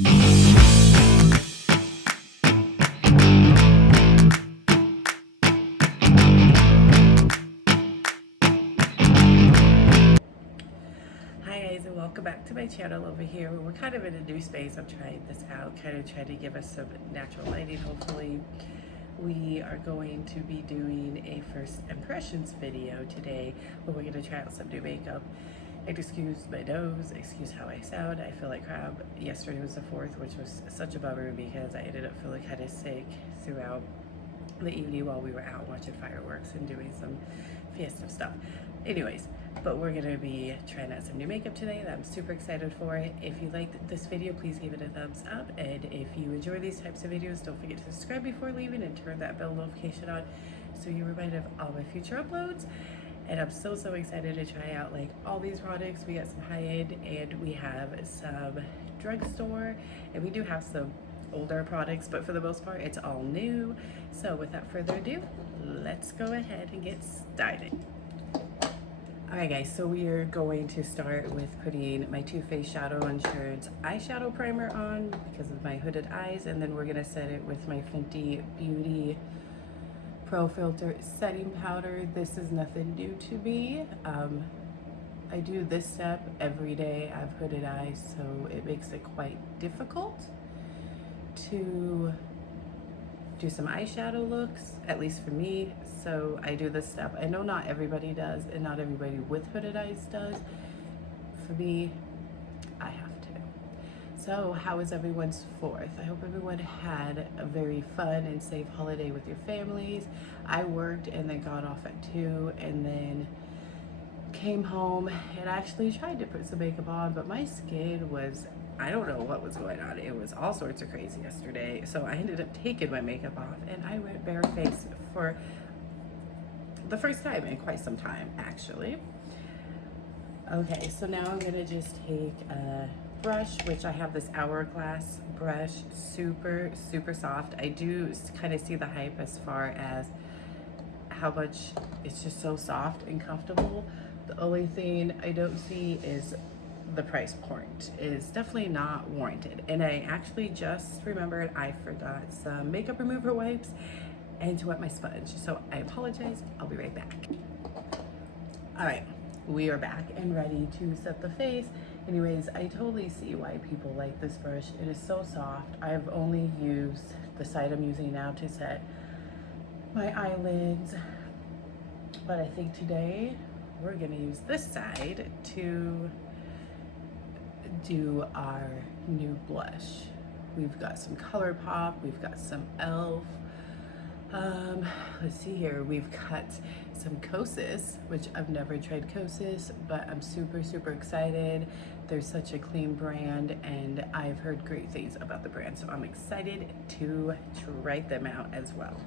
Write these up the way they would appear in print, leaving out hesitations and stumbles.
Hi guys, and welcome back to my channel over here. We're kind of in a new space. I'm trying this out, kind of trying to give us some natural lighting. Hopefully we are going to be doing a first impressions video today where we're going to try out some new makeup. And excuse my nose, excuse how I sound. I feel like crap. Yesterday was the 4th, which was such a bummer because I ended up feeling kind of sick throughout the evening while we were out watching fireworks and doing some festive stuff. Anyways, but we're gonna be trying out some new makeup today that I'm super excited for. If you liked this video, please give it a thumbs up, and if you enjoy these types of videos, don't forget to subscribe before leaving and turn that bell notification on so you're reminded of all my future uploads. And I'm so excited to try out like all these products. We got some high-end and we have some drugstore, and we do have some older products, but for the most part it's all new. So without further ado, let's go ahead and get started. Alright guys, so we are going to start with putting my Too Faced Shadow Insurance eyeshadow primer on because of my hooded eyes, and then we're going to set it with my Fenty Beauty Pro Filter setting powder. This is nothing new to me. I do this step every day. I have hooded eyes, so it makes it quite difficult to do some eyeshadow looks, at least for me. So I do this step. I know not everybody does, and not everybody with hooded eyes does. For me, I have to. So how was everyone's 4th? I hope everyone had a very fun and safe holiday with your families. I worked and then got off at 2 and then came home and actually tried to put some makeup on, but my skin was, I don't know what was going on. It was all sorts of crazy yesterday. So I ended up taking my makeup off and I went barefaced for the first time in quite some time, actually. Okay, so now I'm gonna just take a brush, which I have this Hourglass brush, super soft. I do kind of see the hype as far as how much it's just so soft and comfortable. The only thing I don't see is the price point. Is definitely not warranted. And I actually just remembered I forgot some makeup remover wipes and to wet my sponge. So I apologize, I'll be right back. All right, we are back and ready to set the face. Anyways, I totally see why people like this brush. It is so soft. I've only used the side I'm using now to set my eyelids, but I think today we're gonna use this side to do our new blush. We've got some Colourpop, we've got some e.l.f. Let's see here, we've got some Kosas, which I've never tried Kosas, but I'm super excited. They're such a clean brand and I've heard great things about the brand, so I'm excited to try them out as well.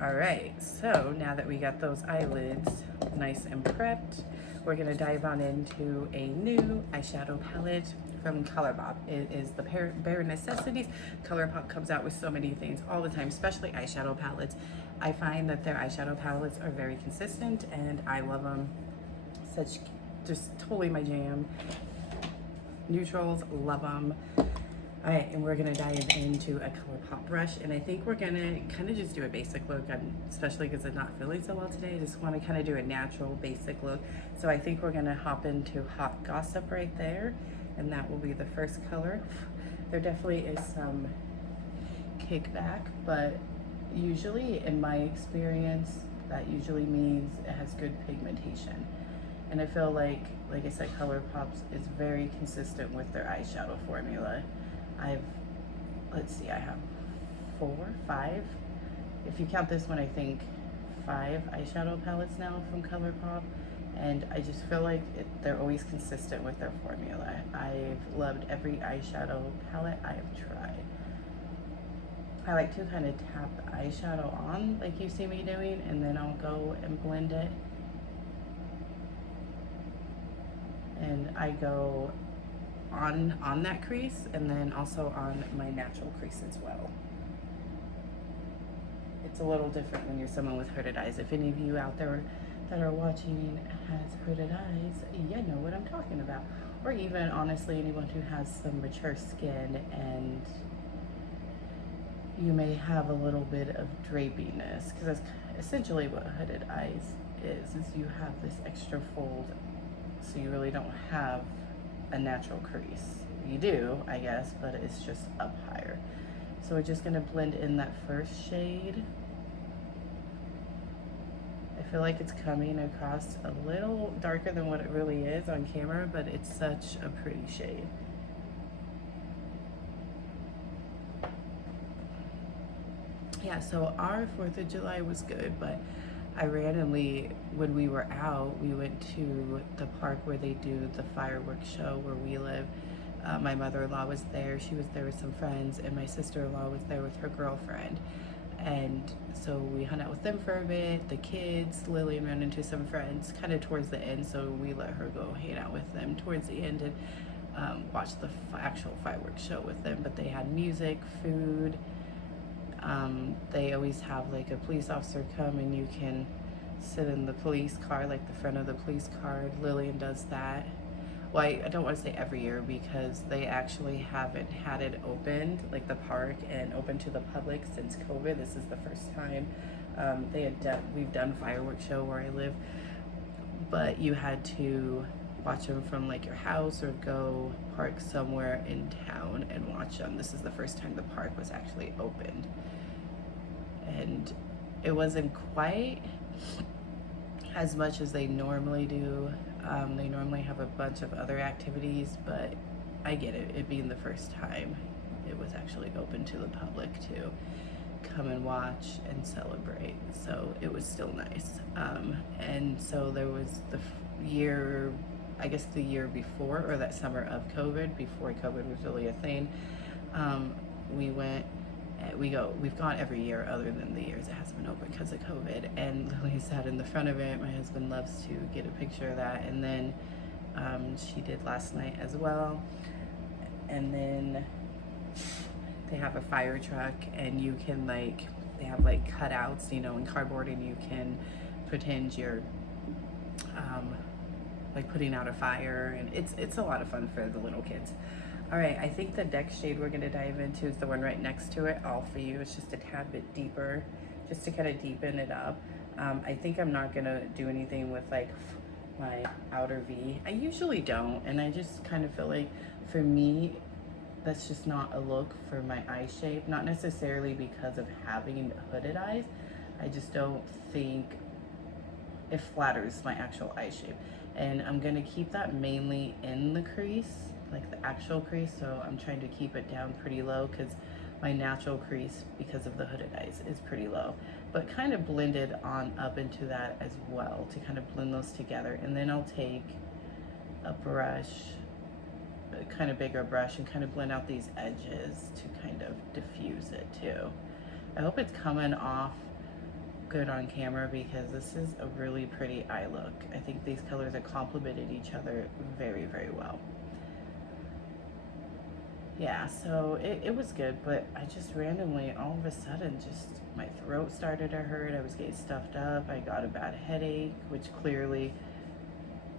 All right, so now that we got those eyelids nice and prepped, we're gonna dive on into a new eyeshadow palette from Colourpop. It is the Bare Necessities. Colourpop comes out with so many things all the time, especially eyeshadow palettes. I find that their eyeshadow palettes are very consistent and I love them. Just totally my jam. Neutrals, love them. All right, and we're gonna dive into a Colourpop brush, and I think we're gonna kind of just do a basic look, especially because I'm not feeling so well today. I just wanna kind of do a natural basic look. So I think we're gonna hop into Hot Gossip right there, and that will be the first color. There definitely is some kickback, but usually, in my experience, that usually means it has good pigmentation. And I feel like I said, Colourpop is very consistent with their eyeshadow formula. Let's see, I have 4, 5. If you count this one, I think 5 eyeshadow palettes now from Colourpop. And I just feel like they're always consistent with their formula. I've loved every eyeshadow palette I have tried. I like to kind of tap the eyeshadow on like you see me doing, and then I'll go and blend it. And I go on that crease and then also on my natural crease as well. It's a little different when you're someone with hooded eyes. If any of you out there that are watching has hooded eyes, you know what I'm talking about. or even honestly anyone who has some mature skin and you may have a little bit of drapiness, because that's essentially what hooded eyes is you have this extra fold, so you really don't have a natural crease. You do, I guess, but it's just up higher. So we're just gonna blend in that first shade. I feel like it's coming across a little darker than what it really is on camera, but it's such a pretty shade. Yeah, so our 4th of July was good, but I randomly, when we were out, we went to the park where they do the fireworks show where we live. My mother-in-law was there, she was there with some friends, and my sister-in-law was there with her girlfriend. And so we hung out with them for a bit, the kids. Lillian ran into some friends kind of towards the end, so we let her go hang out with them towards the end and watch the actual fireworks show with them. But they had music, food. They always have like a police officer come and you can sit in the police car, like the front of the police car. Lillian does that. Well, I don't want to say every year because they actually haven't had it opened, like the park, and open to the public since COVID. This is the first time. We've done fireworks show where I live, but you had to watch them from like your house or go park somewhere in town and watch them. This is the first time the park was actually opened. And it wasn't quite as much as they normally do. They normally have a bunch of other activities, but I get it. It being the first time, it was actually open to the public to come and watch and celebrate. So it was still nice. And so there was the year, I guess the year before, or that summer of COVID, before COVID was really a thing, we've gone every year other than the years it hasn't been open because of COVID, and Lily sat in the front of it. My husband loves to get a picture of that, and then she did last night as well. And then they have a fire truck, and you can they have like cutouts, in cardboard, and you can pretend you're like putting out a fire, and it's a lot of fun for the little kids. All right, I think the next shade we're gonna dive into is the one right next to it, All For You. It's just a tad bit deeper, just to kind of deepen it up. I think I'm not gonna do anything with like my outer V. I usually don't, and I just kind of feel like for me, that's just not a look for my eye shape. Not necessarily because of having hooded eyes. I just don't think it flatters my actual eye shape. And I'm gonna keep that mainly in the crease, like the actual crease, so I'm trying to keep it down pretty low because my natural crease, because of the hooded eyes, is pretty low, but kind of blended on up into that as well to kind of blend those together. And then I'll take a brush, a kind of bigger brush, and kind of blend out these edges to kind of diffuse it too. I hope it's coming off good on camera because this is a really pretty eye look. I think these colors have complemented each other very, very well. Yeah, so it was good, but I just randomly, all of a sudden, just my throat started to hurt. I was getting stuffed up. I got a bad headache, which clearly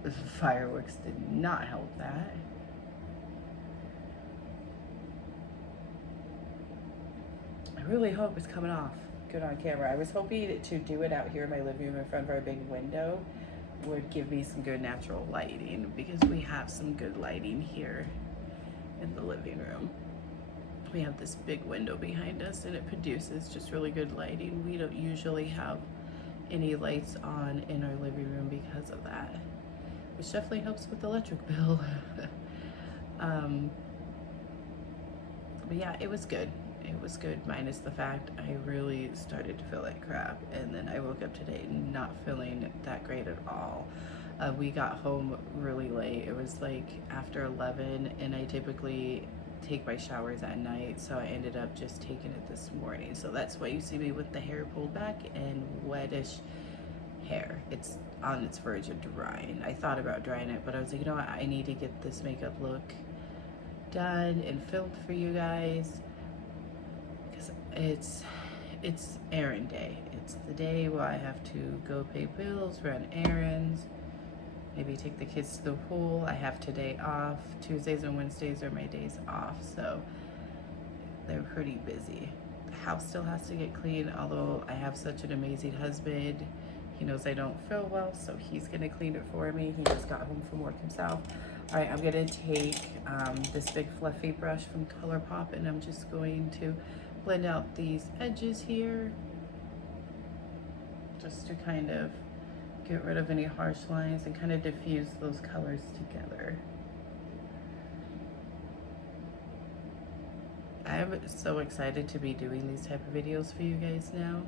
the fireworks did not help that. I really hope it's coming off good on camera. I was hoping to do it out here in my living room in front of our big window would give me some good natural lighting, because we have some good lighting here in the living room. We have this big window behind us and it produces just really good lighting. We don't usually have any lights on in our living room because of that, which definitely helps with the electric bill. But yeah, it was good. It was good, minus the fact I really started to feel like crap, and then I woke up today not feeling that great at all. We got home really late. It was like after 11, and I typically take my showers at night, so I ended up just taking it this morning. So that's why you see me with the hair pulled back and wettish hair. It's on its verge of drying. I thought about drying it, but I was like, you know what, I need to get this makeup look done and filmed for you guys, because it's errand day. It's the day where I have to go pay bills, run errands, maybe take the kids to the pool. I have today off. Tuesdays and Wednesdays are my days off, so they're pretty busy. The house still has to get clean, although I have such an amazing husband. He knows I don't feel well, so he's gonna clean it for me. He just got home from work himself. All right, I'm gonna take this big fluffy brush from Colourpop, and I'm just going to blend out these edges here, just to kind of get rid of any harsh lines and kind of diffuse those colors together. I'm so excited to be doing these type of videos for you guys now.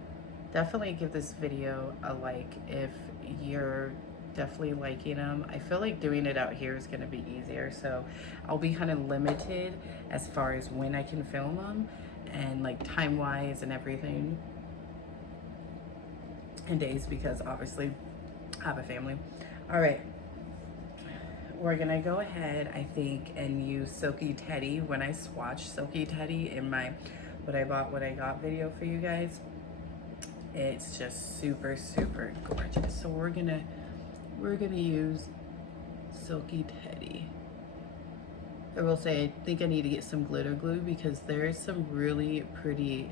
Definitely give this video a like if you're definitely liking them. I feel like doing it out here is going to be easier, so I'll be kind of limited as far as when I can film them and like time wise and everything, and days, because obviously I have a family. All right, we're gonna go ahead, I think, and use Silky Teddy. When I swatched Silky Teddy in my what I bought, what I got video for you guys, it's just super gorgeous. So we're gonna use Silky Teddy. I will say, I think I need to get some glitter glue because there's some really pretty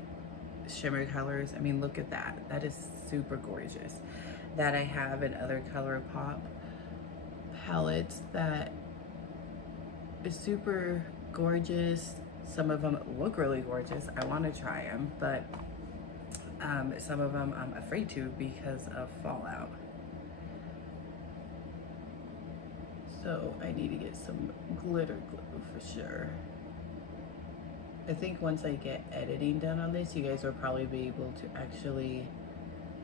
shimmer colors. I mean, look at that. That is super gorgeous. That I have in other Colourpop palettes that is super gorgeous. Some of them look really gorgeous. I want to try them, but some of them I'm afraid to because of fallout. So I need to get some glitter glue for sure. I think once I get editing done on this, you guys will probably be able to actually,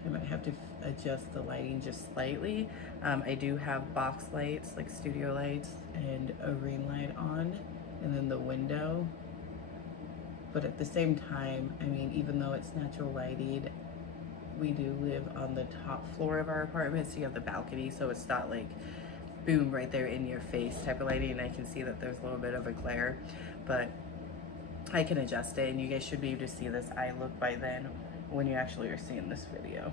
I might have to adjust the lighting just slightly. I do have box lights, like studio lights, and a ring light on, and then the window. But at the same time, I mean, even though it's natural lighting, we do live on the top floor of our apartment, so you have the balcony, so it's not like boom right there in your face type of lighting. And I can see that there's a little bit of a glare, but I can adjust it, and you guys should be able to see this eye look by then when you actually are seeing this video,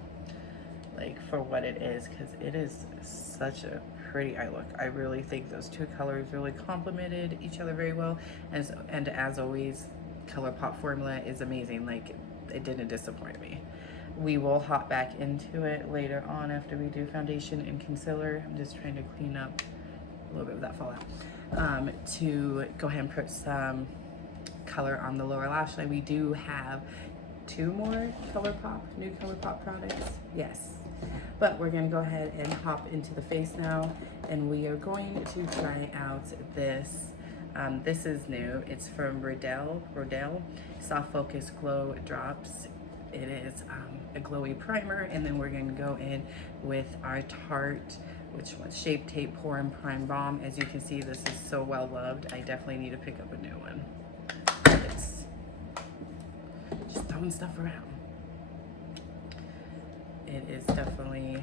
like for what it is, because it is such a pretty eye look. I really think those two colors really complemented each other very well, and as always, Colourpop formula is amazing. Like, it didn't disappoint me. We will hop back into it later on after we do foundation and concealer. I'm just trying to clean up a little bit of that fallout, to go ahead and put some color on the lower lash line. We do have 2 more new Colourpop products, yes, but we're gonna go ahead and hop into the face now, and we are going to try out this. This is new. It's from Rodell Soft Focus Glow Drops. It is a glowy primer, and then we're going to go in with our Tarte, which was Shape Tape Pore and Prime Balm. As you can see, this is so well loved. I definitely need to pick up a new one. It's just throwing stuff around. It is definitely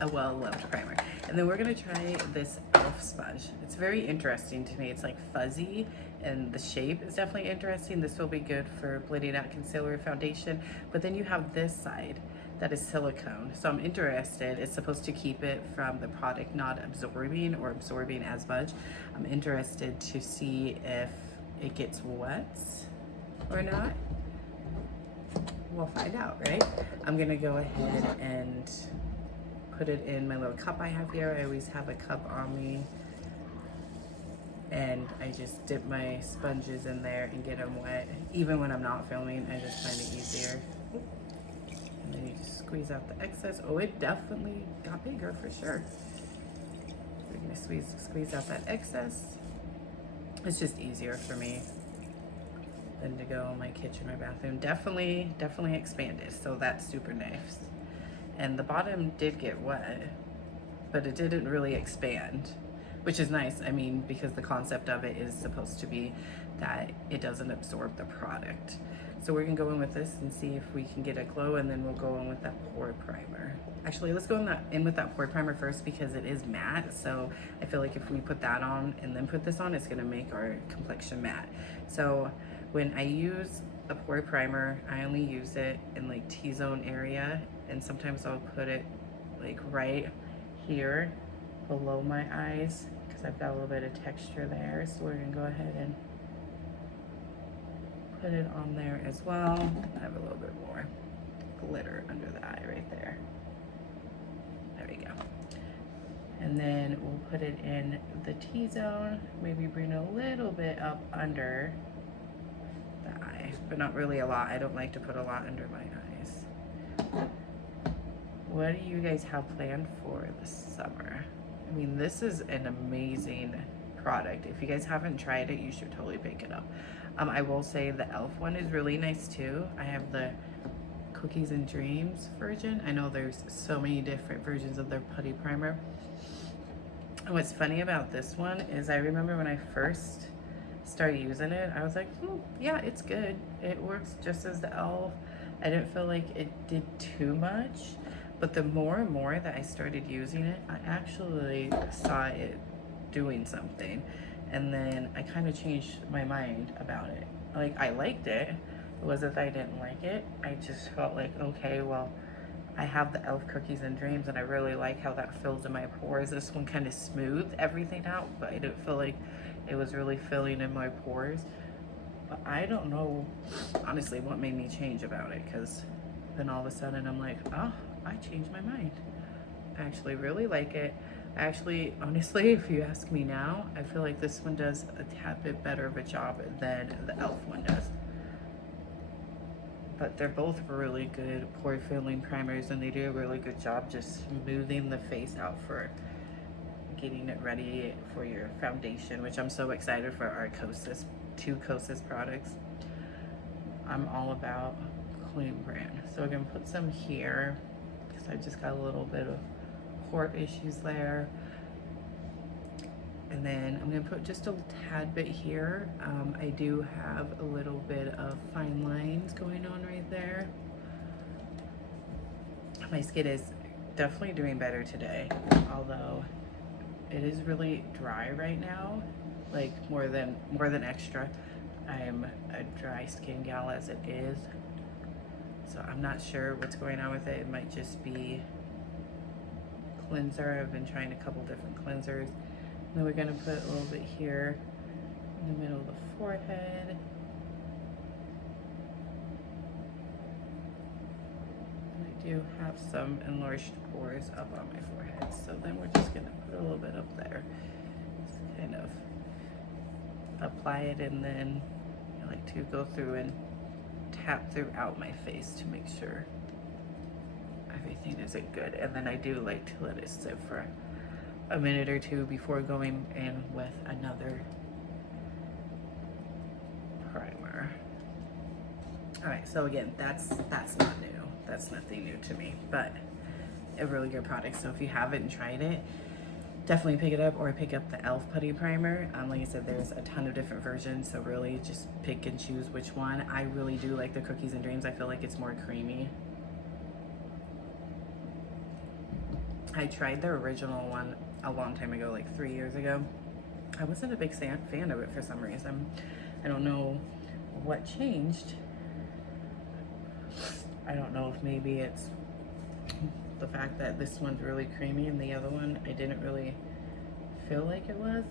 a well-loved primer. And then we're gonna try this e.l.f. sponge. It's very interesting to me. It's like fuzzy, and the shape is definitely interesting. This will be good for blending out concealer, foundation. But then you have this side that is silicone. So I'm interested. It's supposed to keep it from the product not absorbing or absorbing as much. I'm interested to see if it gets wet or not. We'll find out, right? I'm gonna go ahead and put it in my little cup I have here. I always have a cup on me, and I just dip my sponges in there and get them wet. Even when I'm not filming, I just find it easier. And then you just squeeze out the excess. Oh, it definitely got bigger for sure. We're gonna squeeze out that excess. It's just easier for me than to go in my kitchen or bathroom. Definitely expanded, so that's super nice. And the bottom did get wet, but it didn't really expand, which is nice. I mean, because the concept of it is supposed to be that it doesn't absorb the product. So we're gonna go in with this and see if we can get a glow, and then we'll go in with that pore primer. Actually, let's go in with that pore primer first, because it is matte. So I feel like if we put that on and then put this on, it's gonna make our complexion matte. So when I use a pore primer, I only use it in like T-zone area, and sometimes I'll put it like right here below my eyes because I've got a little bit of texture there. So we're gonna go ahead and put it on there as well. I have a little bit more glitter under the eye right there. There we go. And then we'll put it in the T-zone, maybe bring a little bit up under the eye, but not really a lot. I don't like to put a lot under my eyes. What do you guys have planned for this summer? I mean, this is an amazing product. If you guys haven't tried it, you should totally pick it up. I will say the e.l.f. one is really nice too. I have the Cookies and Dreams version. I know there's so many different versions of their putty primer. And what's funny about this one is I remember when I first started using it, I was like, yeah, it's good. It works just as the e.l.f. I didn't feel like it did too much, but the more and more that I started using it, I actually saw it doing something. And then I kind of changed my mind about it. Like, I liked it. It wasn't that I didn't like it. I just felt like, okay, well, I have the e.l.f. Cookies and Dreams, and I really like how that fills in my pores. This one kind of smoothed everything out, but I didn't feel like it was really filling in my pores. But I don't know, honestly, what made me change about it, because then all of a sudden I'm like, oh, I changed my mind. I actually really like it. Actually, honestly, if you ask me now, I feel like this one does a tad bit better of a job than the e.l.f. one does. But they're both really good pore filling primers, and they do a really good job just smoothing the face out for getting it ready for your foundation, which I'm so excited for our Kosas, 2 Kosas products. I'm all about clean brand. So we're gonna put some here because I just got a little bit of pore issues there. And then I'm gonna put just a tad bit here. I do have a little bit of fine lines going on right there. My skin is definitely doing better today, although it is really dry right now, like more than extra. I'm a dry skin gal as it is, so I'm not sure what's going on with it. It might just be cleanser. I've been trying a couple different cleansers. And then we're gonna put a little bit here in the middle of the forehead. And I do have some enlarged pores up on my forehead. So then we're just gonna put a little bit up there. Just kind of apply it, and then I like to go through and tap throughout my face to make sure everything isn't good. And then I do like to let it sit for a minute or two before going in with another primer. All right, so again, that's not new. That's nothing new to me, but a really good product. So if you haven't tried it, definitely pick it up, or pick up the e.l.f. putty primer. Like I said, there's a ton of different versions, so really just pick and choose which one. I really do like the Cookies and Dreams. I feel like it's more creamy. I tried the original one a long time ago, like 3 years ago. I wasn't a big fan of it for some reason. I don't know what changed. I don't know if maybe it's the fact that this one's really creamy and the other one I didn't really feel like it was.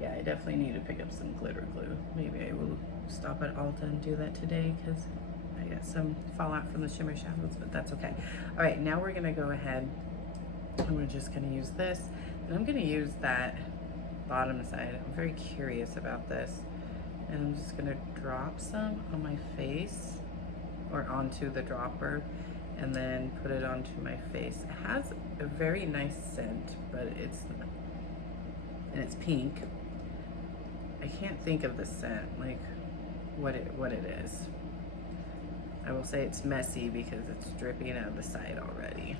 Yeah, I definitely need to pick up some glitter glue. Maybe I will stop at Ulta and do that today because I got some fallout from the shimmer shadows, but that's okay. All right, now we're gonna go ahead and we're just gonna use this, and I'm gonna use that bottom side. I'm very curious about this, and I'm just gonna drop some on my face or onto the dropper, and then put it onto my face. It has a very nice scent, but it's pink. I can't think of the scent, like what it is. I will say it's messy because it's dripping out of the side already.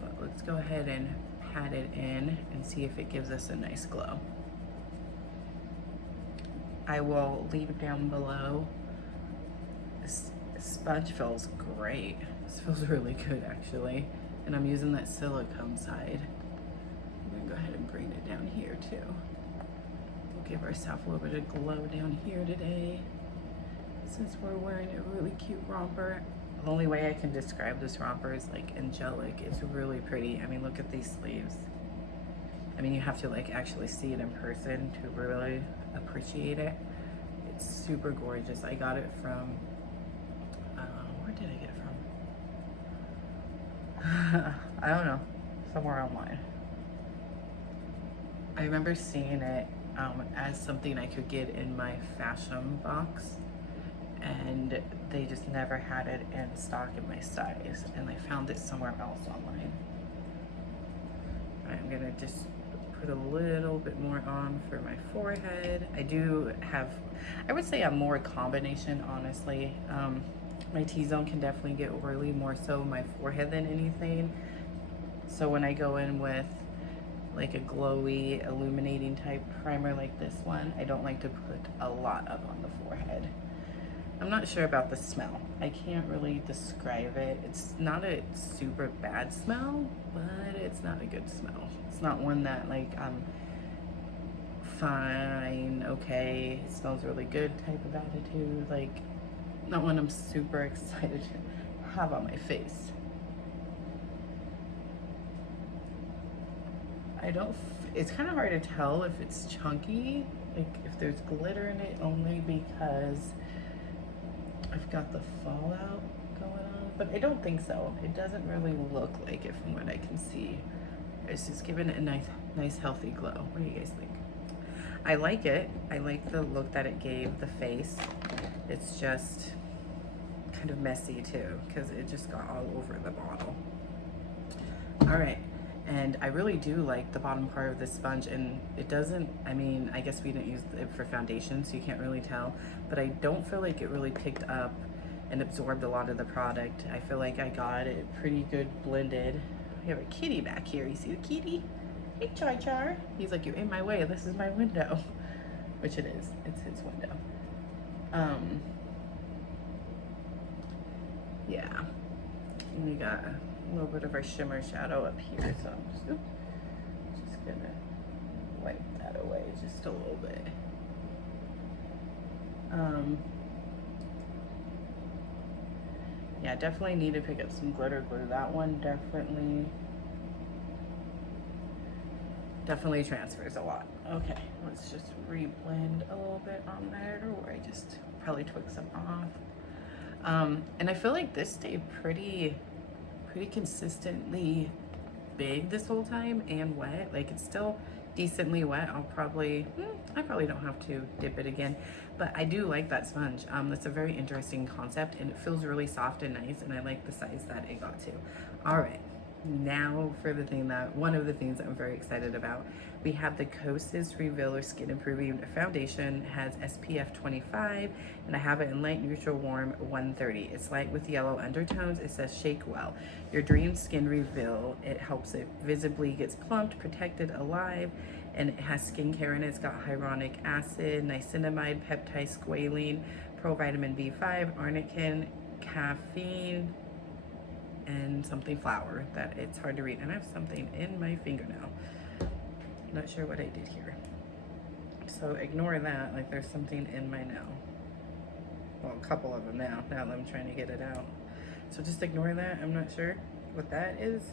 But let's go ahead and pat it in and see if it gives us a nice glow. I will leave down below. This sponge feels great. This feels really good actually. And I'm using that silicone side. I'm gonna go ahead and bring it down here too. We'll give ourselves a little bit of glow down here today, since we're wearing a really cute romper. The only way I can describe this romper is like angelic. It's really pretty. I mean, look at these sleeves. I mean, you have to like actually see it in person to really appreciate it. It's super gorgeous. I got it from, where did I get it from? I don't know, somewhere online. I remember seeing it as something I could get in my fashion box, and they just never had it in stock in my size, and I found it somewhere else online. I'm gonna just put a little bit more on for my forehead. I do have, I would say I'm more combination, honestly. My T-zone can definitely get oily, more so my forehead than anything. So when I go in with like a glowy, illuminating type primer like this one, I don't like to put a lot up on the forehead. I'm not sure about the smell. I can't really describe it. It's not a super bad smell, but it's not a good smell. It's not one that like I'm fine, okay, it smells really good type of attitude. Like, not one I'm super excited to have on my face. It's kind of hard to tell if it's chunky, like if there's glitter in it, only because I've got the fallout going on, but I don't think so. It doesn't really look like it from what I can see. It's just giving it a nice healthy glow. What do you guys think? I like it. I like the look that it gave the face. It's just kind of messy too, because it just got all over the bottle. All right. And I really do like the bottom part of this sponge, and it doesn't, I mean, I guess we didn't use it for foundation, so you can't really tell, but I don't feel like it really picked up and absorbed a lot of the product. I feel like I got it pretty good blended. We have a kitty back here. You see the kitty? Hey, Char Char. He's like, you're in my way. This is my window. Which it is. It's his window. Yeah. And we got a little bit of our shimmer shadow up here, so I'm just gonna wipe that away just a little bit. Yeah, definitely need to pick up some glitter glue. That one definitely transfers a lot. Okay, let's just reblend a little bit on there, or I just probably took some off. And I feel like this stayed pretty consistently big this whole time and wet. Like, it's still decently wet. I probably don't have to dip it again, but I do like that sponge. That's a very interesting concept, and it feels really soft and nice, and I like the size that it got to. All right, now for one of the things that I'm very excited about. We have the Kosas Revealer Skin Improving Foundation. It has SPF 25, and I have it in light, neutral, warm 130. It's light with yellow undertones. It says shake well. Your dream skin reveal. It helps it visibly gets plumped, protected, alive, and it has skincare in it. It's got hyaluronic acid, niacinamide, peptide, squalene, provitamin B5, arnica, caffeine, and something flower that it's hard to read. And I have something in my fingernail. Not sure what I did here. So ignore that, like there's something in my nail. Well, a couple of them now that I'm trying to get it out. So just ignore that. I'm not sure what that is.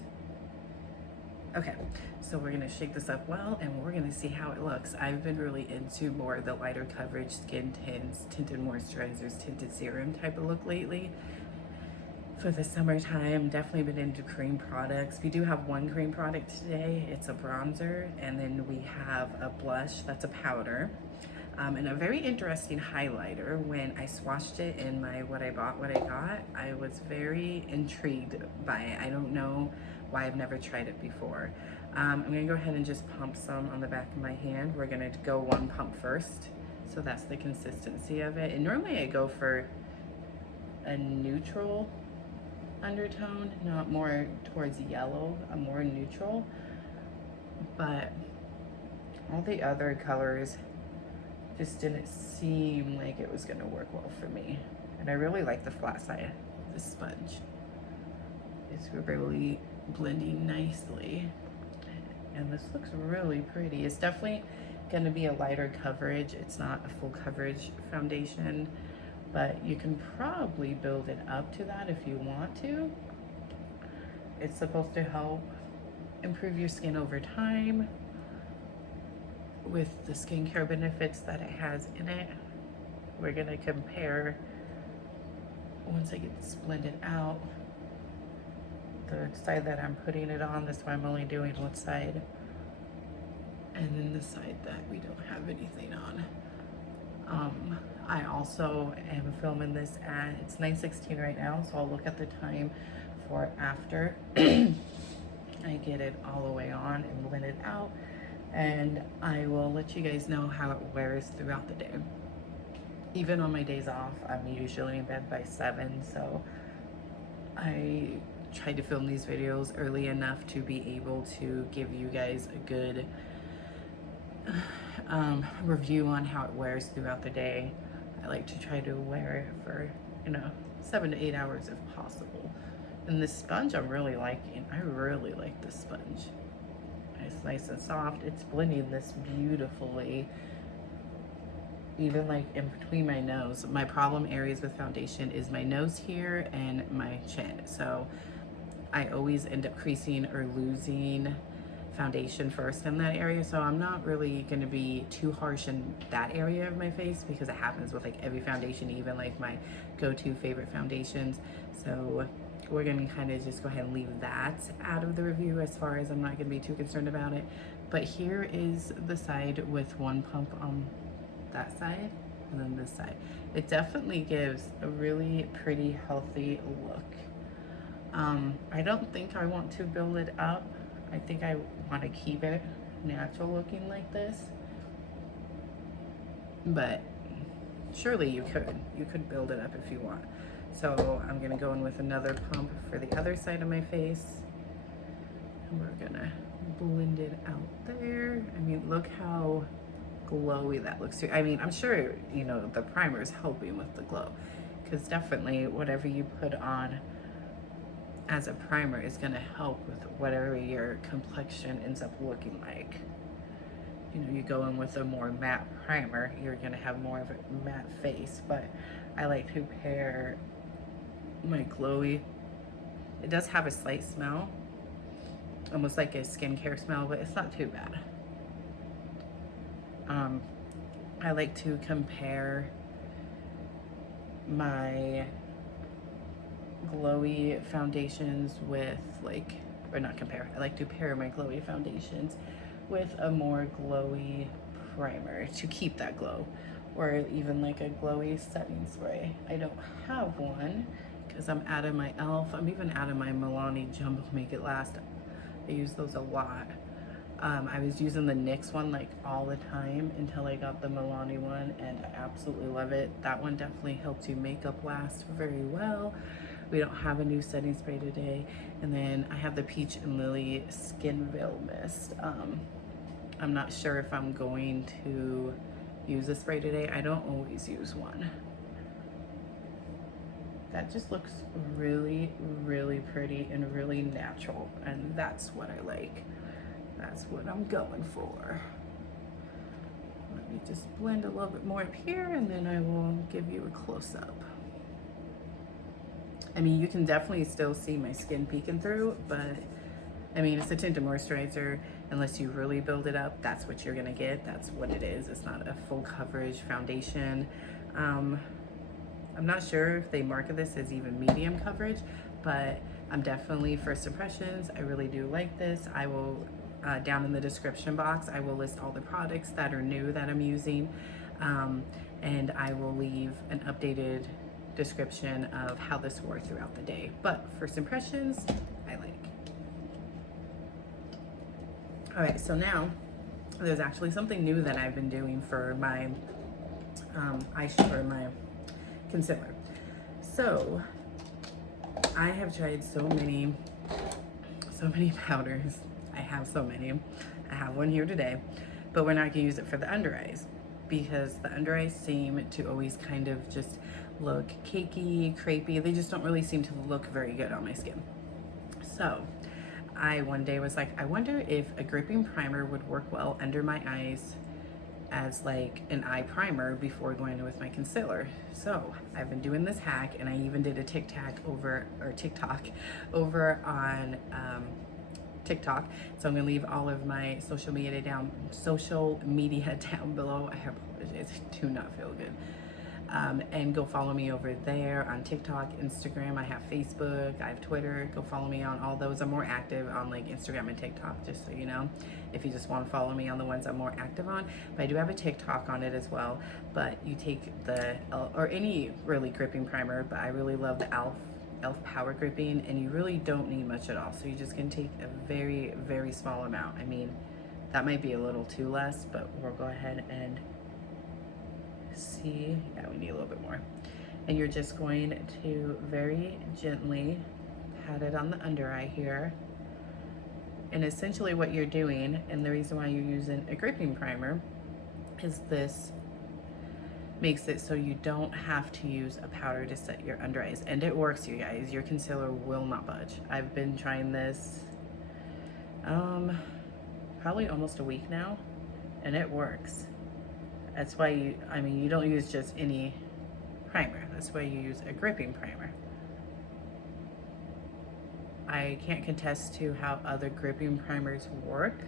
Okay, so we're gonna shake this up well, and we're gonna see how it looks. I've been really into more of the lighter coverage skin tints, tinted moisturizers, tinted serum type of look lately. For the summertime, definitely been into cream products. We do have one cream product today. It's a bronzer, and then we have a blush that's a powder, and a very interesting highlighter. When I swatched it in my what I got, I was very intrigued by it. I don't know why, I've never tried it before. I'm gonna go ahead and just pump some on the back of my hand. We're gonna go one pump first, so that's the consistency of it. And normally I go for a neutral undertone, not more towards yellow, a more neutral, but all the other colors just didn't seem like it was going to work well for me. And I really like the flat side of the sponge. It's really blending nicely, and this looks really pretty. It's definitely going to be a lighter coverage. It's not a full coverage foundation, but you can probably build it up to that if you want to. It's supposed to help improve your skin over time with the skincare benefits that it has in it. We're gonna compare, once I get this blended out, the side that I'm putting it on. That's why I'm only doing one side. And then the side that we don't have anything on. I also am filming this at, it's 9:16 right now, so I'll look at the time for after I get it all the way on and blend it out, and I will let you guys know how it wears throughout the day. Even on my days off, I'm usually in bed by 7, so I try to film these videos early enough to be able to give you guys a good review on how it wears throughout the day. I like to try to wear it for, 7 to 8 hours if possible. And this sponge I'm really liking. I really like this sponge. It's nice and soft. It's blending this beautifully. Even like in between my nose. My problem areas with foundation is my nose here and my chin. So I always end up creasing or losing foundation first in that area, so I'm not really going to be too harsh in that area of my face because it happens with like every foundation, even like my go-to favorite foundations. So we're going to kind of just go ahead and leave that out of the review, as far as I'm not going to be too concerned about it. But here is the side with one pump on that side and then this side. It definitely gives a really pretty healthy look. I don't think I want to build it up. I think I want to keep it natural looking like this, but surely you could build it up if you want. So I'm gonna go in with another pump for the other side of my face, and we're gonna blend it out there. I mean, look how glowy that looks too. I mean, I'm sure the primer is helping with the glow, because definitely whatever you put on as a primer is going to help with whatever your complexion ends up looking like. You go in with a more matte primer, you're going to have more of a matte face, but I like to pair my glowy. It does have a slight smell, almost like a skincare smell, but it's not too bad. I like to compare my glowy foundations with I like to pair my glowy foundations with a more glowy primer to keep that glow, or even like a glowy setting spray. I don't have one because I'm out of my e.l.f. I'm even out of my Milani Jumbo Make It Last. I use those a lot. I was using the NYX one like all the time until I got the Milani one, and I absolutely love it. That one definitely helps your makeup last very well. We don't have a new setting spray today. And then I have the Peach and Lily Skin Veil Mist. I'm not sure if I'm going to use a spray today. I don't always use one. That just looks really, really pretty and really natural. And that's what I like. That's what I'm going for. Let me just blend a little bit more up here, and then I will give you a close-up. I mean, you can definitely still see my skin peeking through, but I mean, it's a tinted moisturizer. Unless you really build it up, that's what you're gonna get. That's what it is. It's not a full coverage foundation. I'm not sure if they market this as even medium coverage, but I'm definitely first impressions. I really do like this. I will, down in the description box, I will list all the products that are new that I'm using, and I will leave an updated description of how this works throughout the day. But first impressions, I like. All right, so now there's actually something new that I've been doing for my eyeshadow, my concealer. So I have tried so many powders. I have so many. I have one here today, but we're not gonna use it for the under eyes because the under eyes seem to always kind of just look cakey, crepey. They just don't really seem to look very good on my skin. So I one day was like, I wonder if a gripping primer would work well under my eyes as like an eye primer before going in with my concealer. So I've been doing this hack, and I even did a TikTok over on TikTok. So I'm gonna leave all of my social media down below. I apologize, I do not feel good. And go follow me over there on TikTok, Instagram. I have Facebook, I have Twitter. Go follow me on all those. I'm more active on like Instagram and TikTok, just so you know, if you just want to follow me on the ones I'm more active on. But I do have a TikTok on it as well. But you take the, or any really gripping primer, but I really love the e.l.f. Power Gripping, and you really don't need much at all. So you're just gonna take a very, very small amount. I mean, that might be a little too less, but we'll go ahead and see. Yeah, we need a little bit more. And you're just going to very gently pat it on the under eye here. And essentially what you're doing, and the reason why you're using a gripping primer, is this makes it so you don't have to use a powder to set your under eyes. And it works, you guys. Your concealer will not budge. I've been trying this probably almost a week now, and it works. That's why you don't use just any primer. That's why you use a gripping primer. I can't contest to how other gripping primers work,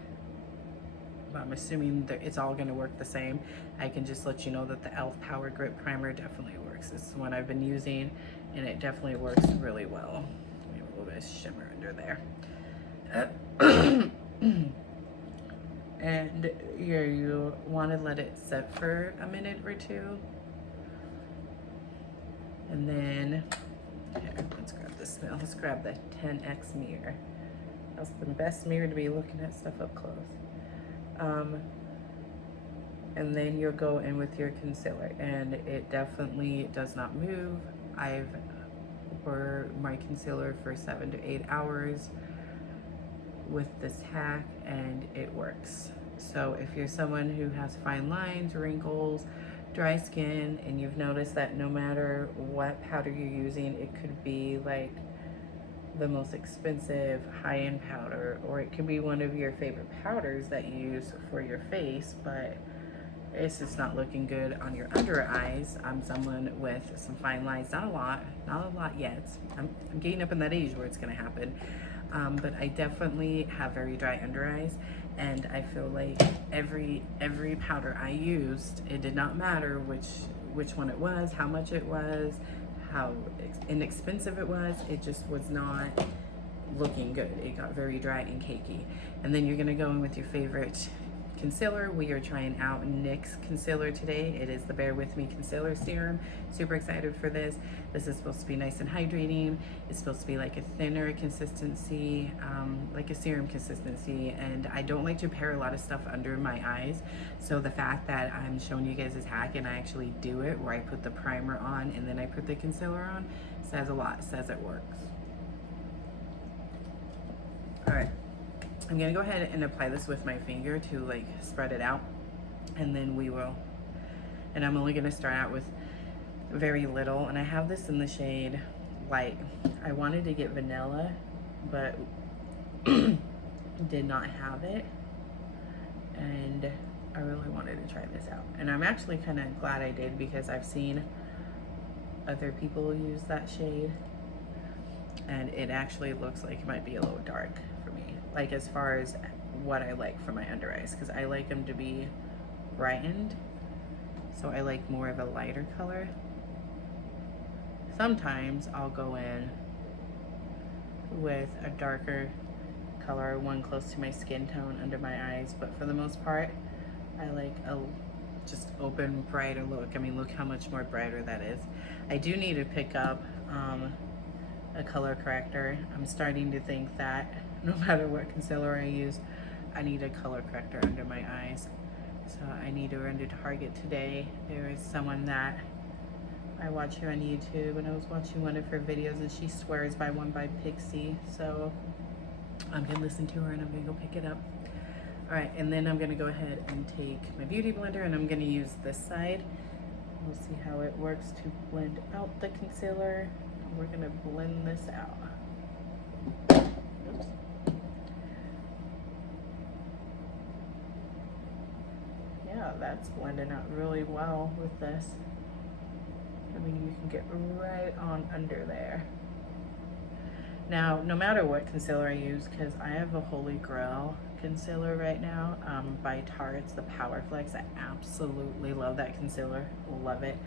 but I'm assuming that it's all gonna work the same. I can just let you know that the e.l.f. Power Grip Primer definitely works. It's the one I've been using, and it definitely works really well. We have a little bit of shimmer under there. And you want to let it set for a minute or two. And then, here, let's grab this now. Let's grab the 10X mirror. That's the best mirror to be looking at stuff up close. And then you'll go in with your concealer, and it definitely does not move. I've wore my concealer for 7 to 8 hours with this hack, and it works. So if you're someone who has fine lines, wrinkles, dry skin, and you've noticed that no matter what powder you're using, it could be like the most expensive high-end powder, or it could be one of your favorite powders that you use for your face, but it's just not looking good on your under eyes. I'm someone with some fine lines, not a lot yet. I'm getting up in that age where it's gonna happen. But I definitely have very dry under eyes, and I feel like every powder I used, it did not matter which one it was, how much it was, how inexpensive it was, it just was not looking good. It got very dry and cakey. And then you're gonna go in with your favorite concealer. We are trying out NYX concealer today. It is the Bear With Me concealer serum. Super excited for this. This is supposed to be nice and hydrating. It's supposed to be like a thinner consistency, like a serum consistency. And I don't like to pair a lot of stuff under my eyes. So the fact that I'm showing you guys this hack and I actually do it, where I put the primer on and then I put the concealer on, says a lot. It says it works. All right. I'm gonna go ahead and apply this with my finger to like spread it out, and then and I'm only gonna start out with very little, and I have this in the shade Light. I wanted to get vanilla, but did not have it, and I really wanted to try this out. And I'm actually kind of glad I did, because I've seen other people use that shade, and it actually looks like it might be a little dark for me, like as far as what I like for my under eyes, because I like them to be brightened, so I like more of a lighter color. Sometimes I'll go in with a darker color, one close to my skin tone under my eyes, but for the most part I like a just open, brighter look. I mean, look how much more brighter that is. I do need to pick up a color corrector. I'm starting to think that no matter what concealer I use, I need a color corrector under my eyes. So I need to run to Target today. There is someone that I watch her on YouTube, and I was watching one of her videos, and she swears by one by Pixie. So I'm gonna listen to her, and I'm gonna go pick it up. All right, and then I'm gonna go ahead and take my beauty blender, and I'm gonna use this side. We'll see how it works to blend out the concealer. We're gonna blend this out. Oops. Yeah, that's blending out really well with this. I mean, you can get right on under there. Now, no matter what concealer I use, because I have a Holy Grail concealer right now by Tarte. It's the Power Flex. I absolutely love that concealer. Love it.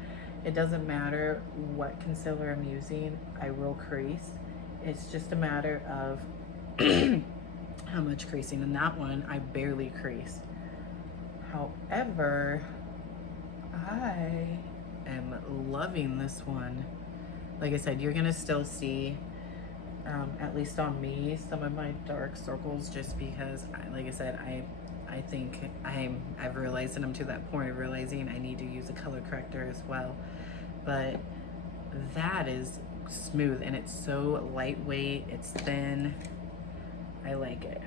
It doesn't matter what concealer I'm using, I will crease. It's just a matter of how much creasing. And that one, I barely crease. However, I am loving this one. Like I said, you're gonna still see, at least on me, some of my dark circles, just because, like I said, I think I've realized, and I'm to that point of realizing I need to use a color corrector as well. But that is smooth, and it's so lightweight, it's thin. I like it.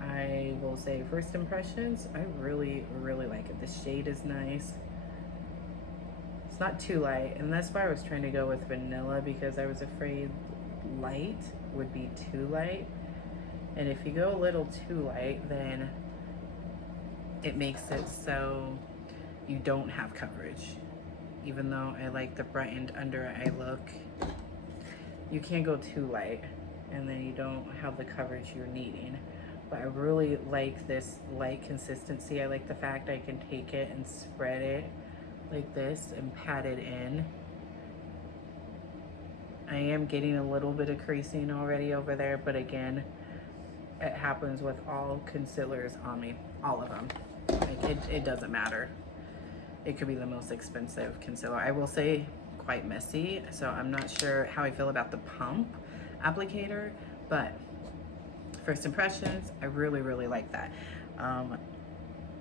I will say first impressions, I really, really like it. The shade is nice. It's not too light, and that's why I was trying to go with vanilla, because I was afraid light would be too light. And if you go a little too light, then it makes it so you don't have coverage. Even though I like the brightened under eye look, you can't go too light, and then you don't have the coverage you're needing. But I really like this light consistency. I like the fact I can take it and spread it like this and pat it in. I am getting a little bit of creasing already over there, but again, it happens with all concealers on me, all of them. Like it doesn't matter. It could be the most expensive concealer. I will say quite messy, so I'm not sure how I feel about the pump applicator, but first impressions, I really, really like that.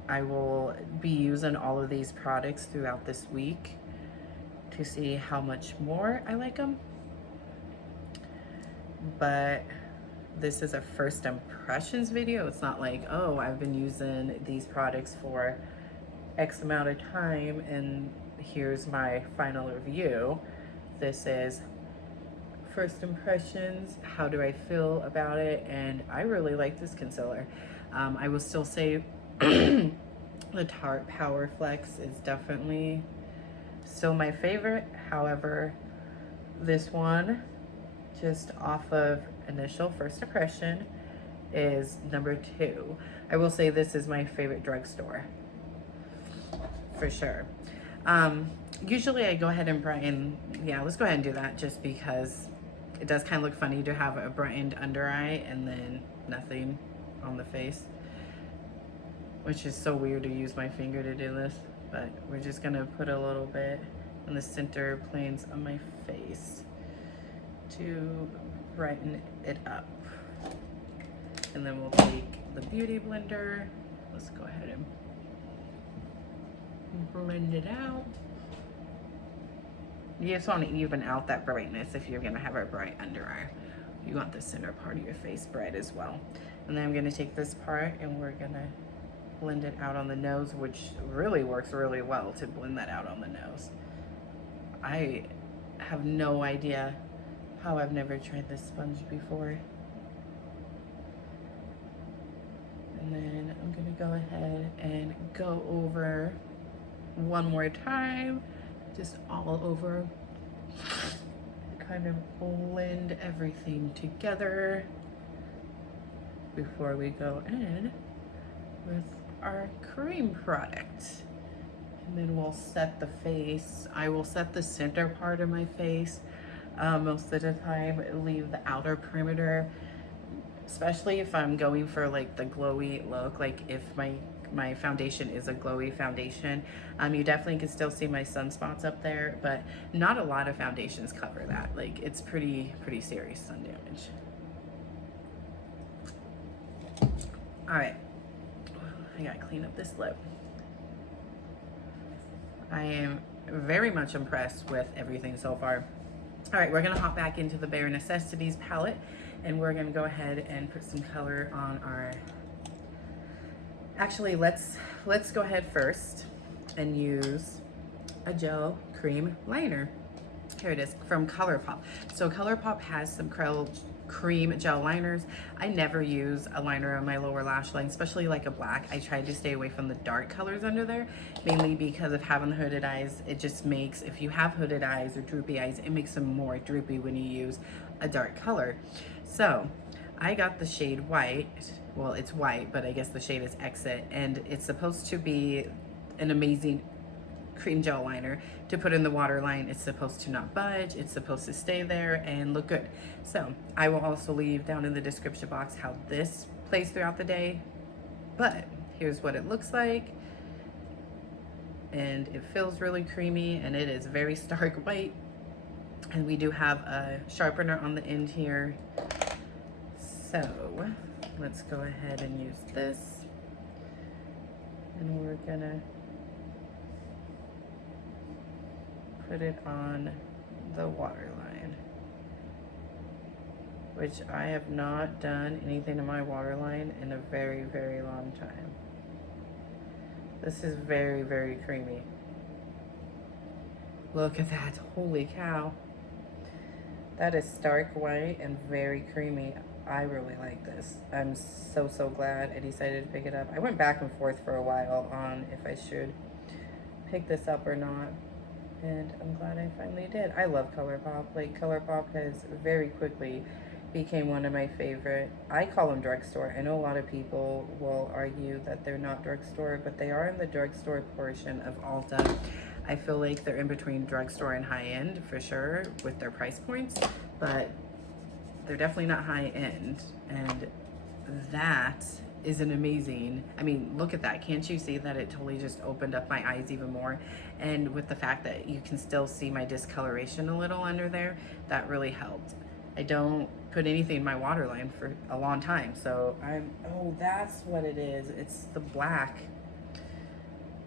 I will be using all of these products throughout this week to see how much more I like them. But this is a first impressions video. It's not like, oh, I've been using these products for X amount of time and here's my final review. This is first impressions, how do I feel about it, and I really like this concealer. I will still say the Tarte Power Flex is definitely still my favorite. However, this one, just off of initial first impression, is number 2. I will say this is my favorite drugstore, for sure. Usually I go ahead and brighten, yeah, let's go ahead and do that, just because it does kind of look funny to have a brightened under eye and then nothing on the face, which is so weird to use my finger to do this. But we're just gonna put a little bit in the center planes of my face to brighten it up. And then we'll take the Beauty Blender. Let's go ahead and blend it out. You just want to even out that brightness if you're gonna have a bright under eye. You want the center part of your face bright as well. And then I'm gonna take this part and we're gonna blend it out on the nose, which really works really well to blend that out on the nose. I have no idea how I've never tried this sponge before. And then I'm gonna go ahead and go over one more time, just all over, kind of blend everything together before we go in with our cream product. And then we'll set the face. I will set the center part of my face most of the time, leave the outer perimeter, especially if I'm going for like the glowy look. Like if my foundation is a glowy foundation, you definitely can still see my sunspots up there, but not a lot of foundations cover that. Like it's pretty serious sun damage. All right, I gotta clean up this lip. I am very much impressed with everything so far. All right, we're gonna hop back into the Bare Necessities palette, and we're gonna go ahead and put some color on our, actually let's go ahead first and use a gel cream liner. Here it is, from Colourpop. So Colourpop has some cream gel liners. I never use a liner on my lower lash line, especially like a black. I try to stay away from the dark colors under there, mainly because of having the hooded eyes. It just makes, if you have hooded eyes or droopy eyes, it makes them more droopy when you use a dark color. So I got the shade white. Well, it's white, but I guess the shade is Exit, and it's supposed to be an amazing cream gel liner to put in the waterline. It's supposed to not budge, it's supposed to stay there and look good. So I will also leave down in the description box how this plays throughout the day, but here's what it looks like. And it feels really creamy, and it is very stark white. And we do have a sharpener on the end here. So let's go ahead and use this, and we're gonna put it on the waterline, which I have not done anything to my waterline in a very, very long time. This is very, very creamy. Look at that, holy cow. That is stark white and very creamy. I really like this. I'm so, so glad I decided to pick it up. I went back and forth for a while on if I should pick this up or not, and I'm glad I finally did. I love Colourpop. Like, Colourpop has very quickly became one of my favorite. I call them drugstore. I know a lot of people will argue that they're not drugstore, but they are in the drugstore portion of Ulta. I feel like they're in between drugstore and high-end for sure with their price points, but they're definitely not high-end, and that is an amazing, I mean, look at that. Can't you see that it totally just opened up my eyes even more? And with the fact that you can still see my discoloration a little under there, that really helped. I don't put anything in my waterline for a long time, so oh, that's what it is. It's the black.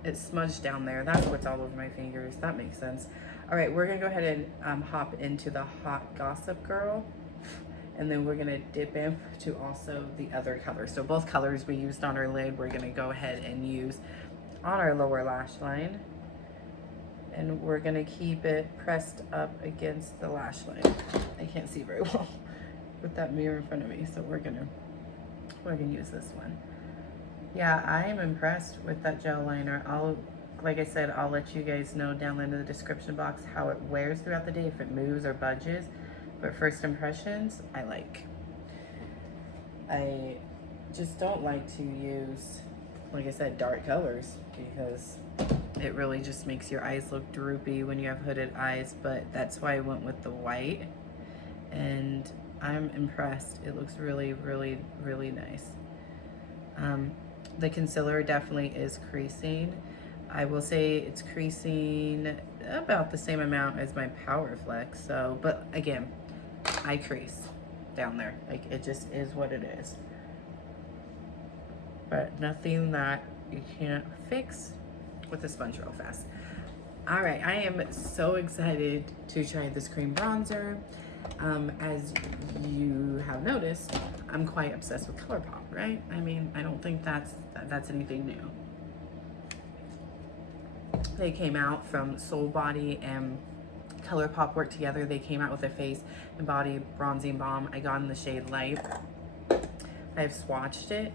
It's smudged down there. That's what's all over my fingers. That makes sense. All right, we're gonna go ahead and hop into the Hot Gossip Girl, and then we're gonna dip into also the other color. So both colors we used on our lid, we're gonna go ahead and use on our lower lash line, and we're gonna keep it pressed up against the lash line. I can't see very well with that mirror in front of me, so we're gonna use this one. Yeah, I am impressed with that gel liner. Like I said, I'll let you guys know down in the description box how it wears throughout the day, if it moves or budges. But first impressions, I like. I just don't like to use, like I said, dark colors, because it really just makes your eyes look droopy when you have hooded eyes. But that's why I went with the white, and I'm impressed. It looks really, really, really nice. The concealer definitely is creasing. I will say it's creasing about the same amount as my Power Flex. So, but again, I crease down there. Like, it just is what it is. But nothing that you can't fix with a sponge real fast. All right, I am so excited to try this cream bronzer. As you have noticed, I'm quite obsessed with Colourpop, right? I mean, I don't think that's anything new. They came out from Soul Body and Colourpop worked together. They came out with a face and body bronzing balm. I got in the shade Light. I've swatched it,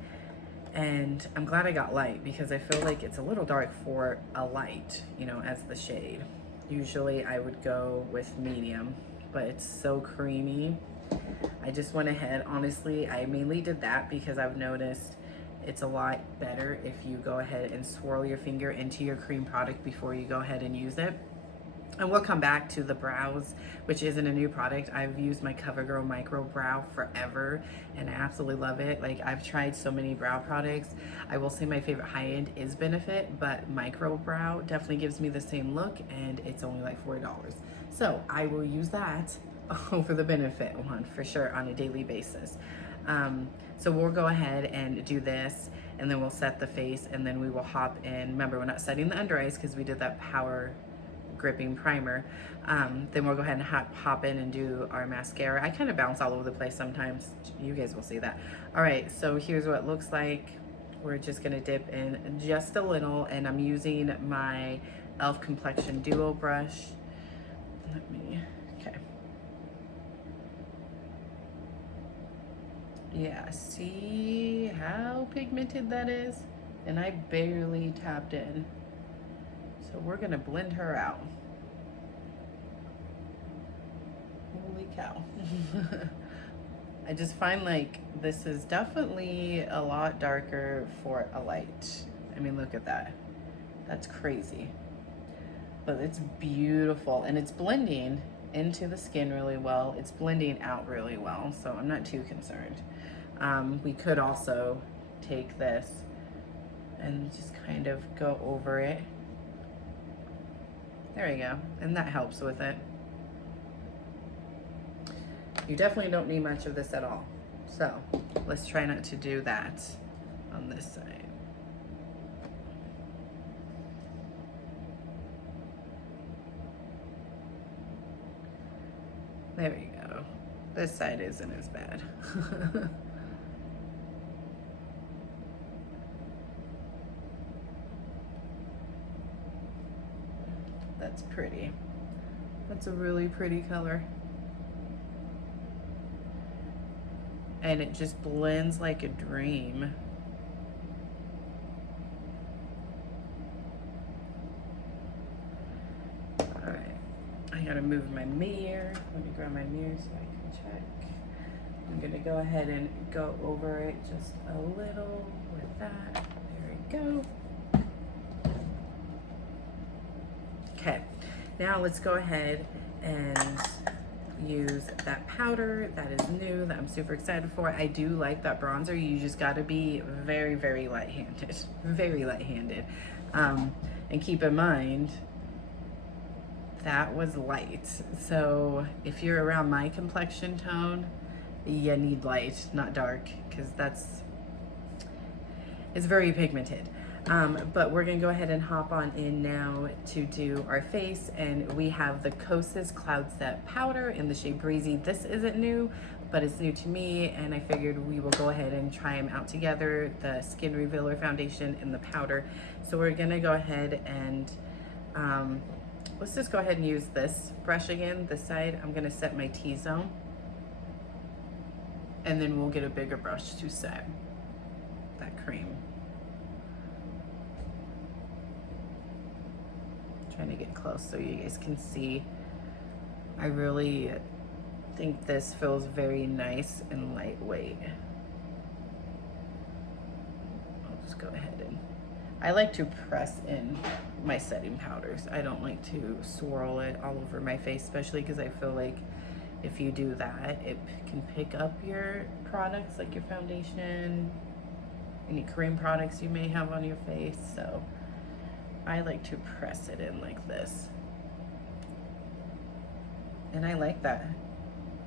and I'm glad I got Light because I feel like it's a little dark for a light, you know, as the shade. Usually I would go with medium, but it's so creamy. I just went ahead, honestly, I mainly did that because I've noticed it's a lot better if you go ahead and swirl your finger into your cream product before you go ahead and use it. And we'll come back to the brows, which isn't a new product. I've used my CoverGirl Micro Brow forever, and I absolutely love it. Like, I've tried so many brow products. I will say my favorite high-end is Benefit, but Micro Brow definitely gives me the same look, and it's only like $4. So I will use that over the Benefit one for sure on a daily basis. So we'll go ahead and do this, and then we'll set the face, and then we will hop in. Remember, we're not setting the under eyes because we did that power gripping primer. Then we'll go ahead and hop in and do our mascara. I kind of bounce all over the place sometimes. You guys will see that. All right, so here's what it looks like. We're just gonna dip in just a little, and I'm using my e.l.f. Complexion Duo brush. Let me, okay. Yeah, see how pigmented that is? And I barely tapped in. So we're gonna blend her out. Holy cow. I just find like this is definitely a lot darker for a light. I mean, look at that. That's crazy. But it's beautiful and it's blending into the skin really well. It's blending out really well, so I'm not too concerned. We could also take this and just kind of go over it. There we go, and that helps with it. You definitely don't need much of this at all. So let's try not to do that on this side. There we go. This side isn't as bad. That's pretty. That's a really pretty color. And it just blends like a dream. All right, I gotta move my mirror. Let me grab my mirror so I can check. I'm gonna go ahead and go over it just a little with that. There we go. Okay, now let's go ahead and use that powder that is new that I'm super excited for. I do like that bronzer. You just got to be very, very light-handed, very light-handed. And keep in mind, that was light. So if you're around my complexion tone, you need light, not dark, because it's very pigmented. But we're gonna go ahead and hop on in now to do our face, and we have the Kosas Cloud Set Powder in the shade Breezy. This isn't new, but it's new to me, and I figured we will go ahead and try them out together, the Skin Revealer Foundation and the powder. So we're gonna go ahead and, let's just go ahead and use this brush again, this side. I'm gonna set my T-zone, and then we'll get a bigger brush to set that cream. Trying to get close so you guys can see. I really think this feels very nice and lightweight. I'll just go ahead and, I like to press in my setting powders. I don't like to swirl it all over my face, especially because I feel like if you do that, it can pick up your products, like your foundation, any cream products you may have on your face. So I like to press it in like this. And I like that.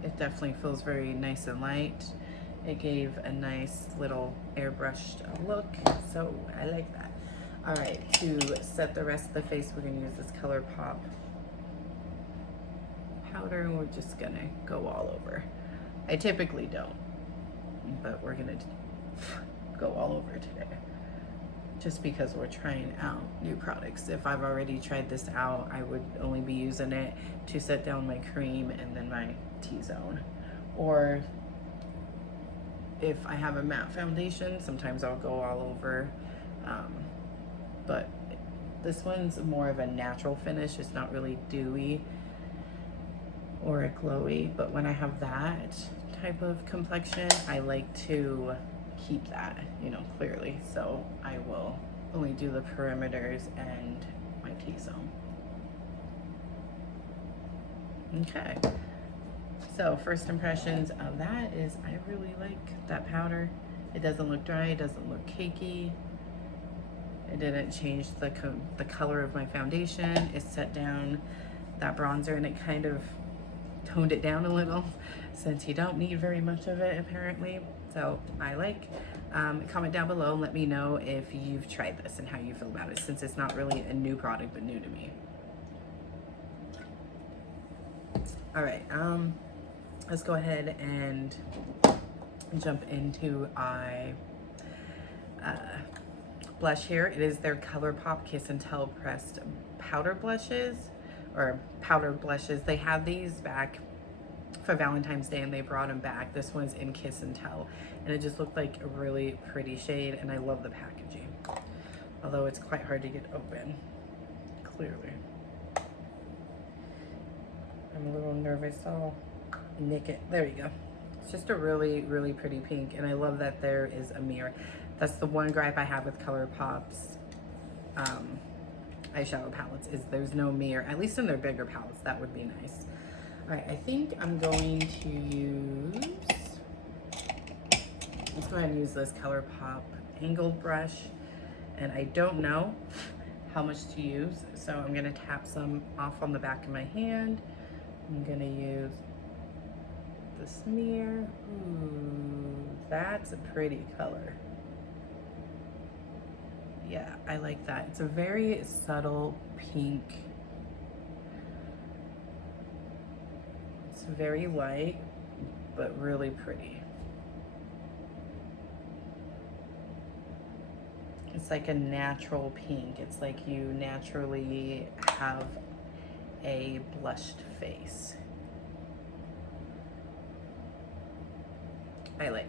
It definitely feels very nice and light. It gave a nice little airbrushed look, so I like that. All right, to set the rest of the face, we're gonna use this Colourpop powder, and we're just gonna go all over. I typically don't, but we're gonna go all over today, just because we're trying out new products. If I've already tried this out, I would only be using it to set down my cream and then my T-zone. Or if I have a matte foundation, sometimes I'll go all over. But this one's more of a natural finish. It's not really dewy or a glowy, but when I have that type of complexion, I like to keep that, you know, clearly. So I will only do the perimeters and my T-zone. Okay, so first impressions of that is I really like that powder. It doesn't look dry, it doesn't look cakey. It didn't change the color of my foundation. It set down that bronzer and it kind of toned it down a little, since you don't need very much of it apparently. So I like. Comment down below and let me know if you've tried this and how you feel about it, since it's not really a new product but new to me. All right, let's go ahead and jump into our blush here. It is their Colourpop Kiss and Tell pressed powder blushes, or powdered blushes. They had these back for Valentine's Day and they brought them back. This one's in Kiss and Tell, and it just looked like a really pretty shade, and I love the packaging. Although it's quite hard to get open, clearly. I'm a little nervous, I'll nick it. There you go. It's just a really, really pretty pink, and I love that there is a mirror. That's the one gripe I have with Colourpop's eyeshadow palettes, is there's no mirror, at least in their bigger palettes. That would be nice. All right, I think I'm going to use, let's go ahead and use this Colourpop angled brush. And I don't know how much to use, so I'm gonna tap some off on the back of my hand. I'm gonna use the smear. Ooh, that's a pretty color. Yeah, I like that. It's a very subtle pink. It's very light, but really pretty. It's like a natural pink. It's like you naturally have a blushed face. I like.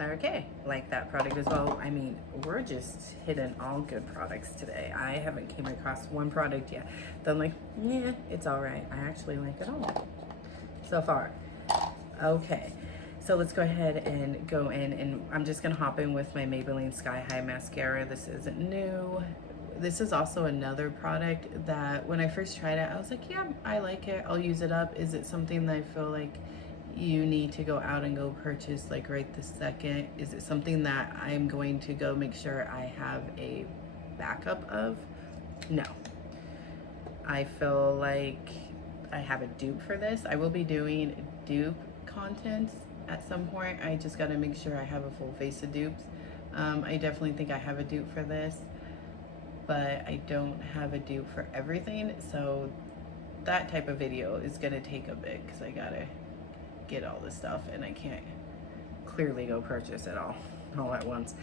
Okay, like that product as well. I mean, we're just hitting all good products today. I haven't came across one product yet that I'm like, yeah, it's all right. I actually like it all so far. Okay, so let's go ahead and go in, and I'm just gonna hop in with my Maybelline Sky High Mascara. This isn't new. This is also another product that when I first tried it, I was like, yeah, I like it. I'll use it up. Is it something that I feel like you need to go out and go purchase like right this second? Is it something that I'm going to go make sure I have a backup of? No. I feel like I have a dupe for this. I will be doing dupe content at some point. I just got to make sure I have a full face of dupes. I definitely think I have a dupe for this, but I don't have a dupe for everything. So that type of video is going to take a bit because I got to get all this stuff and I can't clearly go purchase it all at once.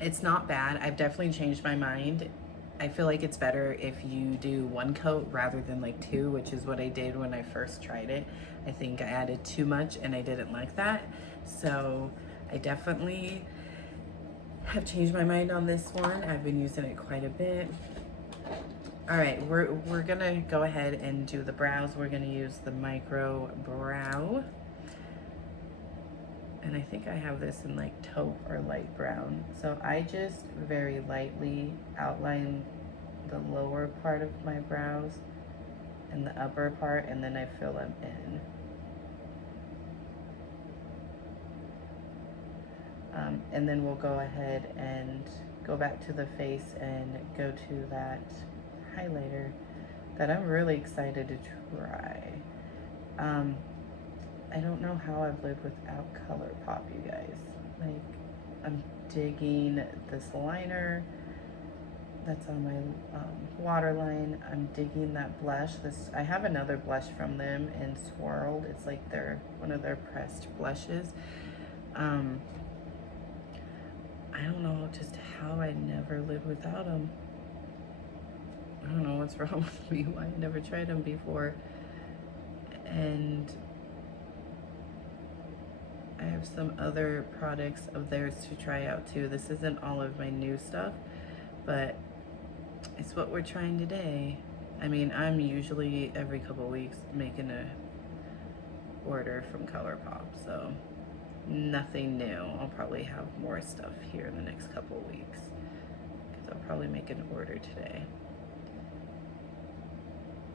It's not bad. I've definitely changed my mind. I feel like it's better if you do one coat rather than like two, which is what I did when I first tried it. I think I added too much and I didn't like that. So I definitely have changed my mind on this one. I've been using it quite a bit. All right, we're gonna go ahead and do the brows. We're gonna use the micro brow. And I think I have this in like taupe or light brown. So I just very lightly outline the lower part of my brows and the upper part, and then I fill them in. And then we'll go ahead and go back to the face and go to that highlighter that I'm really excited to try. I don't know how I've lived without Colourpop, you guys. Like, I'm digging this liner that's on my waterline. I'm digging that blush. I have another blush from them in Swirled. It's like one of their pressed blushes. I don't know just how I never lived without them. I don't know what's wrong with me, why I never tried them before. And I have some other products of theirs to try out too. This isn't all of my new stuff, but it's what we're trying today. I mean, I'm usually every couple of weeks making a order from Colourpop, so nothing new. I'll probably have more stuff here in the next couple of weeks because I'll probably make an order today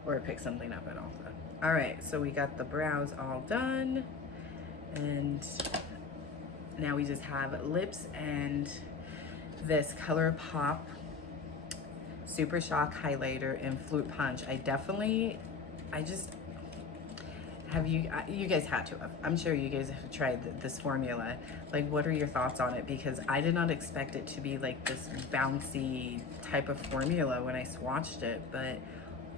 or pick something up at Ulta. All right, so we got the brows all done, and now we just have lips and this Colourpop Super Shock highlighter in Flute Punch. You guys had to have. I'm sure you guys have tried this formula. Like, what are your thoughts on it? Because I did not expect it to be like this bouncy type of formula when I swatched it, but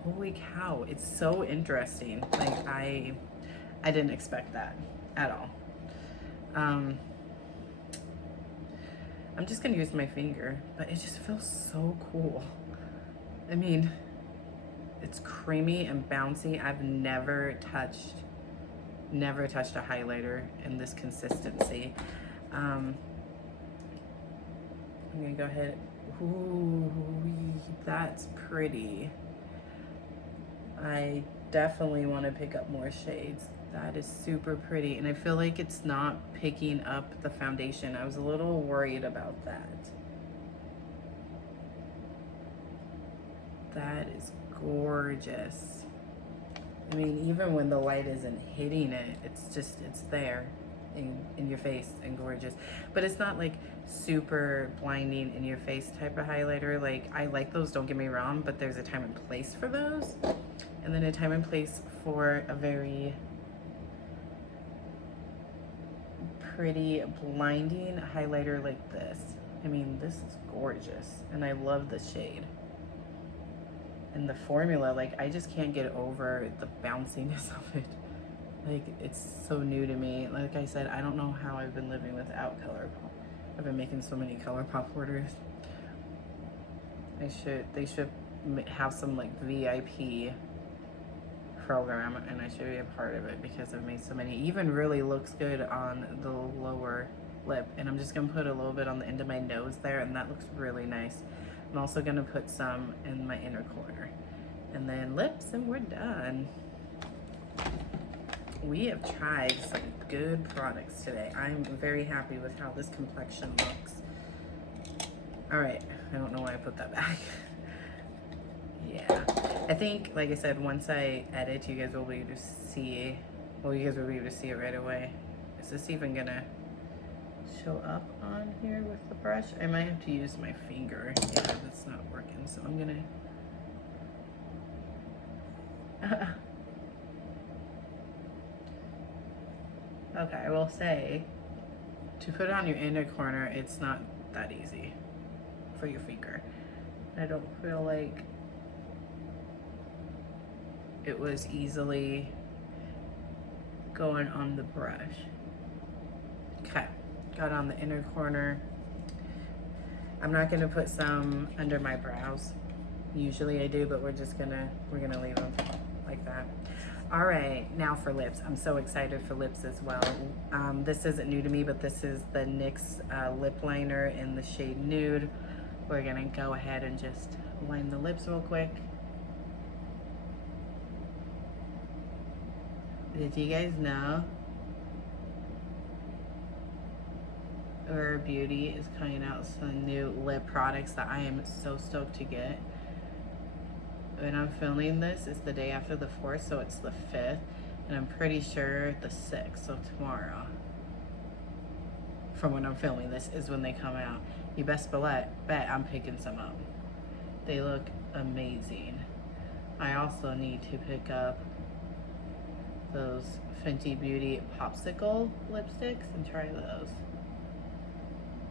holy cow, it's so interesting. Like, I didn't expect that at all. I'm just gonna use my finger, but it just feels so cool. I mean, it's creamy and bouncy. I've never touched a highlighter in this consistency. I'm gonna go ahead. Ooh, that's pretty. I definitely want to pick up more shades. That is super pretty, and I feel like it's not picking up the foundation. I was a little worried about that. That is gorgeous. I mean, even when the light isn't hitting it, it's there in your face and gorgeous. But it's not like super blinding in your face type of highlighter. Like, I like those, don't get me wrong, but there's a time and place for those. And then a time and place for a very pretty blinding highlighter like this. I mean, this is gorgeous, and I love the shade. And the formula, like, I just can't get over the bounciness of it. Like, it's so new to me. Like I said, I don't know how I've been living without Colourpop. I've been making so many Colourpop orders. They should have some like VIP program, and I should be a part of it because I've made so many. Even really looks good on the lower lip, and I'm just gonna put a little bit on the end of my nose there, and that looks really nice. I'm also gonna put some in my inner corner, and then lips, and we're done. We have tried some good products today. I'm very happy with how this complexion looks. All right, I don't know why I put that back. Yeah, I think, like I said, once I edit, you guys will be able to see, well, you guys will be able to see it right away. Is this even gonna show up on here with the brush? I might have to use my finger. Yeah, that's not working, so I'm gonna... Okay, I will say, to put it on your inner corner, it's not that easy for your finger. I don't feel like it was easily going on the brush. Okay, got on the inner corner. I'm not gonna put some under my brows. Usually I do, but we're gonna leave them like that. All right, now for lips. I'm so excited for lips as well. This isn't new to me, but this is the NYX lip liner in the shade Nude. We're gonna go ahead and just line the lips real quick. Did you guys know Rare Beauty is coming out some new lip products that I am so stoked to get? When I'm filming this, it's the day after the 4th, so it's the 5th, and I'm pretty sure the 6th, so tomorrow, from when I'm filming this, is when they come out. You best bet I'm picking some up. They look amazing. I also need to pick up those Fenty Beauty Popsicle lipsticks and try those.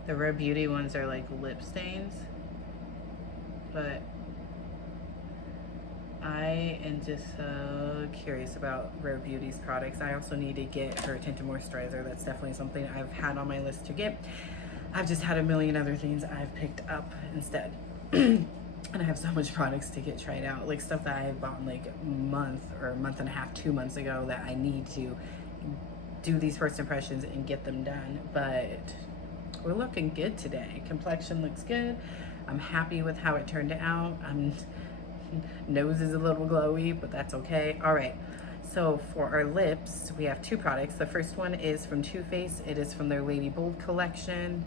The Rare Beauty ones are like lip stains, but I am just so curious about Rare Beauty's products. I also need to get her tinted moisturizer. That's definitely something I've had on my list to get. I've just had a million other things I've picked up instead. And I have so much products to get tried out, like stuff that I had bought like a month or a month and a half, 2 months ago, that I need to do these first impressions and get them done. But we're looking good today. Complexion looks good. I'm happy with how it turned out. Nose is a little glowy, but that's okay. All right, so for our lips, we have 2 products. The first one is from Too Faced. It is from their Lady Bold collection,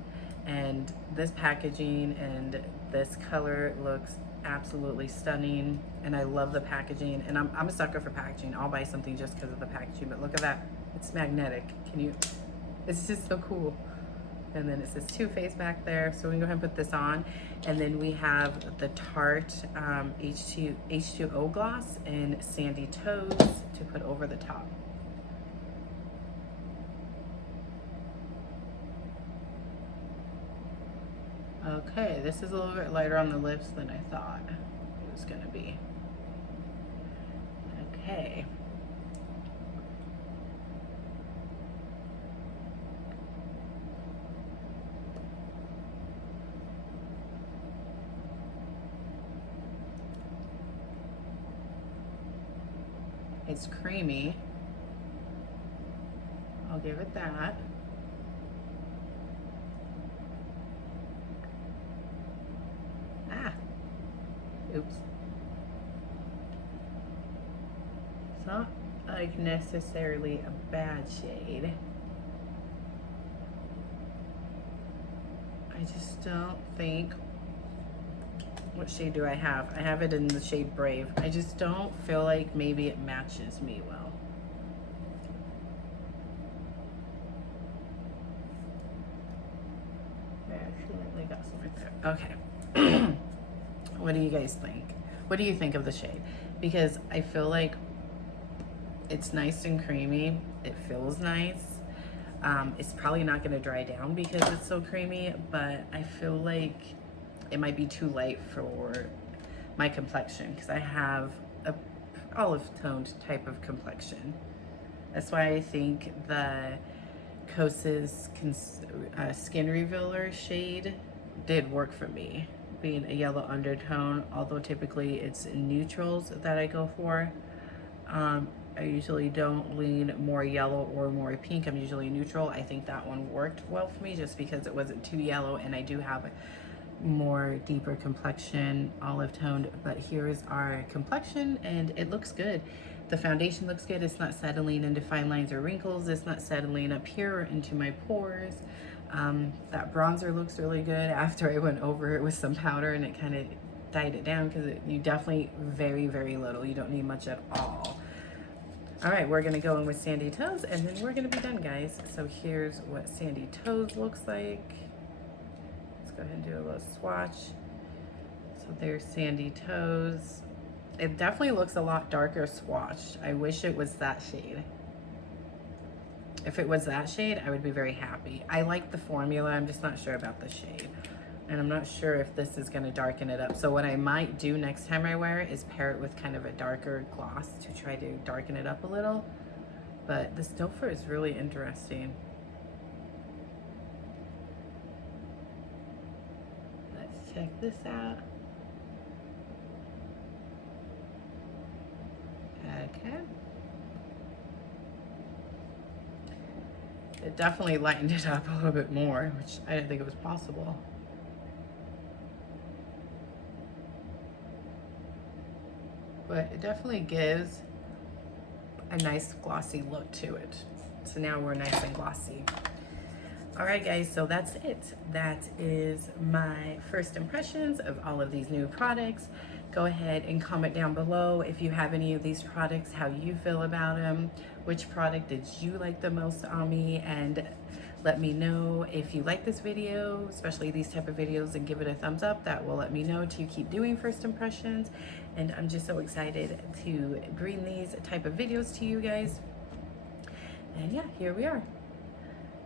and this packaging and this color looks absolutely stunning, and I love the packaging, and I'm a sucker for packaging. I'll buy something just because of the packaging, but look at that. It's magnetic. It's just so cool. And then it says Too Faced back there, so we can go ahead and put this on. And then we have the Tarte H2O gloss in Sandy Toes to put over the top. Okay, this is a little bit lighter on the lips than I thought it was gonna be. Okay. It's creamy. I'll give it that. Ah, oops. It's not like necessarily a bad shade. I just don't think, what shade do I have? I have it in the shade Brave. I just don't feel like maybe it matches me well. I accidentally got some right there. Okay. What do you guys think? What do you think of the shade? Because I feel like it's nice and creamy. It feels nice. It's probably not going to dry down because it's so creamy, but I feel like it might be too light for my complexion because I have a olive toned type of complexion. That's why I think the Kosas Skin Revealer shade did work for me, being a yellow undertone, although typically it's neutrals that I go for. I usually don't lean more yellow or more pink. I'm usually neutral. I think that one worked well for me just because it wasn't too yellow, and I do have more deeper complexion, olive toned. But here's our complexion and it looks good. The foundation looks good. It's not settling into fine lines or wrinkles. It's not settling up here or into my pores. That bronzer looks really good after I went over it with some powder and it kind of dyed it down, because you definitely very little. You don't need much at all. All right, we're gonna go in with Sandy Toes and then we're gonna be done, guys. So here's what Sandy Toes looks like. Let's go ahead and do a little swatch. So there's Sandy Toes. It definitely looks a lot darker swatched. I wish it was that shade. If it was that shade, I would be very happy. I like the formula, I'm just not sure about the shade. And I'm not sure if this is gonna darken it up. So what I might do next time I wear it is pair it with kind of a darker gloss to try to darken it up a little. But this doe fur is really interesting. Let's check this out. Okay. It definitely lightened it up a little bit more, which I didn't think it was possible. But it definitely gives a nice glossy look to it. So now we're nice and glossy. All right, guys, so that's it. That is my first impressions of all of these new products. Go ahead and comment down below if you have any of these products, how you feel about them, which product did you like the most on me, and let me know if you like this video, especially these type of videos, and give it a thumbs up. That will let me know to keep doing first impressions. And I'm just so excited to bring these type of videos to you guys. And yeah, here we are.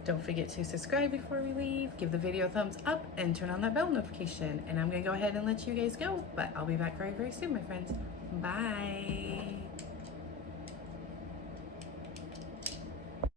Don't forget to subscribe before we leave, give the video a thumbs up, and turn on that bell notification. And I'm gonna go ahead and let you guys go, but I'll be back very soon, my friends. Bye.